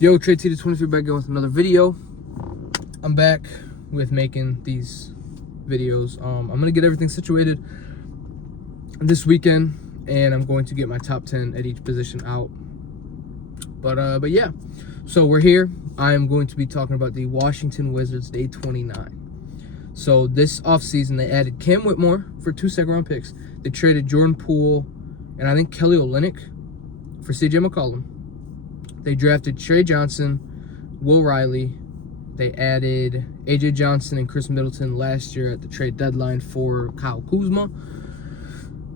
Yo, Trey T 23 back again with another video. I'm back with making these videos. I'm gonna get everything situated this weekend, and I'm going to get my top 10 at each position out. But yeah, so we're here. I am going to be talking about the Washington Wizards day 29. So this offseason, they added Cam Whitmore for 2 second-round picks. They traded Jordan Poole and I think Kelly Olynyk for CJ McCollum. They drafted Trey Johnson, Will Riley. They added AJ Johnson and Chris Middleton last year at the trade deadline for Kyle Kuzma.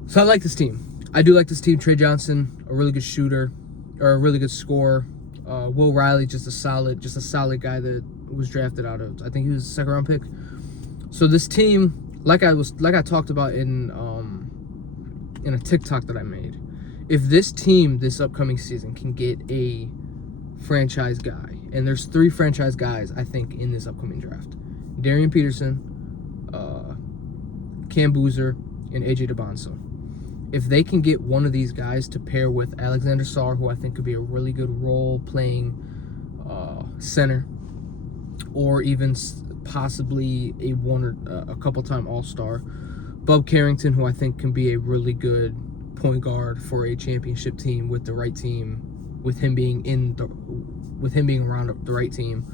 So I like this team. I do like this team. Trey Johnson, a really good shooter, or a really good scorer. Will Riley, just a solid guy that was drafted out of, I think he was a second-round pick. So this team, like I talked about in a TikTok that I made, if this team this upcoming season can get a franchise guy, and there's 3 franchise guys I think in this upcoming draft: Darian Peterson, Cam Boozer, and AJ DeBonso. If they can get one of these guys to pair with Alexander Sarr, who I think could be a really good role-playing center, or even possibly a couple-time All-Star, Bob Carrington, who I think can be a really good point guard for a championship team with the right team, with him being around the right team.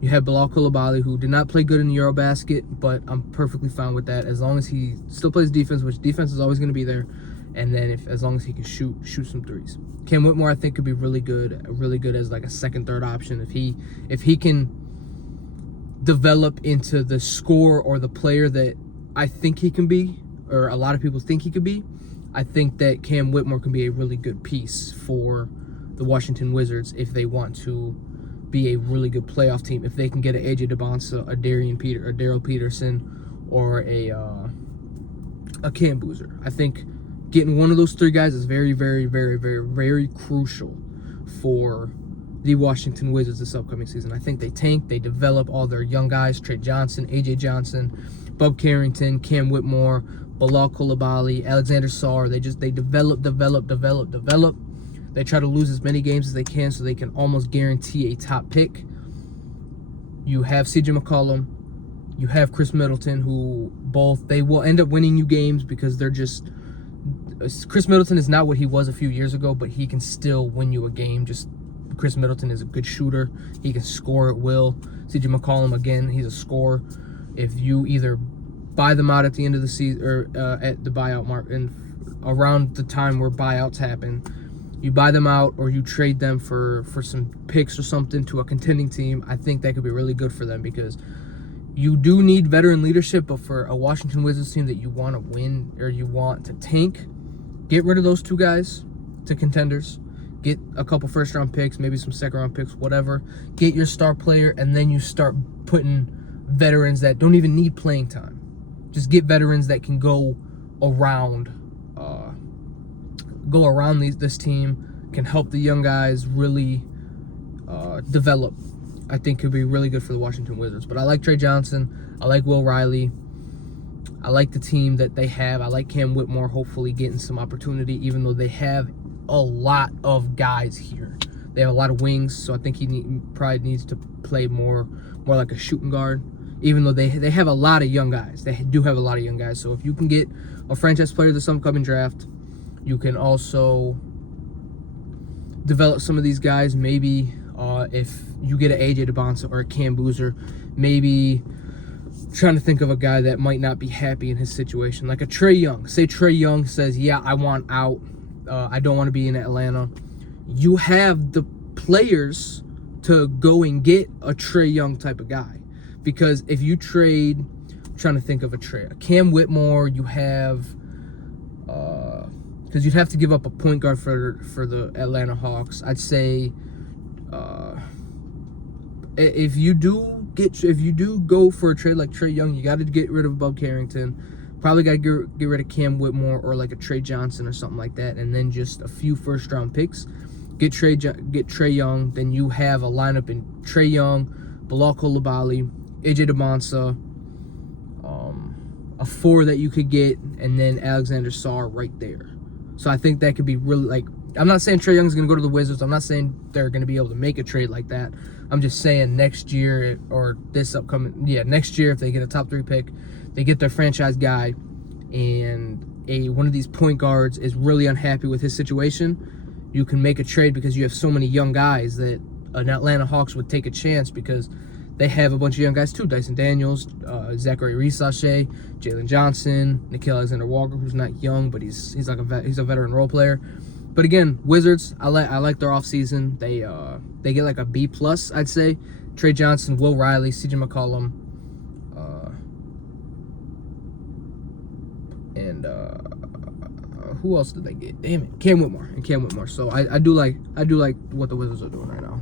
You have Bilal Coulibaly, who did not play good in the Eurobasket, but I'm perfectly fine with that as long as he still plays defense, which defense is always going to be there. And then as long as he can shoot some threes. Cam Whitmore I think could be really good as like a second, third option if he can develop into the scorer or the player that I think he can be, or a lot of people think he could be. I think that Cam Whitmore can be a really good piece for the Washington Wizards if they want to be a really good playoff team. If they can get an AJ DeBonsa, a Daryl Peterson, or a Cam Boozer. I think getting one of those 3 guys is very, very, very, very, very crucial for the Washington Wizards this upcoming season. I think they tank, they develop all their young guys: Trey Johnson, AJ Johnson, Bob Carrington, Cam Whitmore, Bilal Coulibaly, Alexander Sarr. They develop. They try to lose as many games as they can so they can almost guarantee a top pick. You have CJ McCollum, you have Chris Middleton, who they will end up winning you games because they're just... Chris Middleton is not what he was a few years ago, but he can still win you a game. Just Chris Middleton is a good shooter. He can score at will. CJ McCollum, again, he's a scorer. If you either buy them out at the end of the season, or at the buyout mark, and around the time where buyouts happen, you buy them out or you trade them for some picks or something to a contending team, I think that could be really good for them, because you do need veteran leadership. But for a Washington Wizards team that you want to win or you want to tank, get rid of those 2 guys to contenders. Get a couple first-round picks, maybe some second-round picks, whatever. Get your star player, and then you start putting veterans that don't even need playing time. Just get veterans that can go around this team, can help the young guys really develop. I think could be really good for the Washington Wizards. But I like Trey Johnson. I like Will Riley. I like the team that they have. I like Cam Whitmore hopefully getting some opportunity, even though they have a lot of guys here. They have a lot of wings, so I think he probably needs to play more like a shooting guard, even though they have a lot of young guys. They do have a lot of young guys. So if you can get a franchise player this upcoming draft, you can also develop some of these guys. Maybe if you get an AJ DeBonsa or a Cam Boozer, maybe trying to think of a guy that might not be happy in his situation, like a Trey Young. Say Trey Young says, yeah, I want out. I don't want to be in Atlanta. You have the players to go and get a Trey Young type of guy. Because if you trade, I'm trying to think of a Cam Whitmore, you have, because you'd have to give up a point guard for the Atlanta Hawks. I'd say, if you do go for a trade like Trey Young, you got to get rid of Bob Carrington. Probably got to get rid of Cam Whitmore or like a Trey Johnson or something like that, and then just a few first-round picks. Get Trey Young. Then you have a lineup in Trey Young, Bilal Coulibaly, AJ DeBonsa, a 4 that you could get, and then Alexander Sarr right there. So I think that could be really, like, I'm not saying Trae Young's going to go to the Wizards. I'm not saying they're going to be able to make a trade like that. I'm just saying next year or this upcoming, next year if they get a top 3 pick, they get their franchise guy, and one of these point guards is really unhappy with his situation, you can make a trade because you have so many young guys that an Atlanta Hawks would take a chance because they have a bunch of young guys too. Dyson Daniels, Zachary Reese-Sachet, Jalen Johnson, Nickeil Alexander-Walker, who's not young, but he's like he's a veteran role player. But again, Wizards, I like their offseason. They get like a B+, I'd say. Trey Johnson, Will Riley, CJ McCollum, and who else did they get? Damn it, Cam Whitmore. So I do like what the Wizards are doing right now.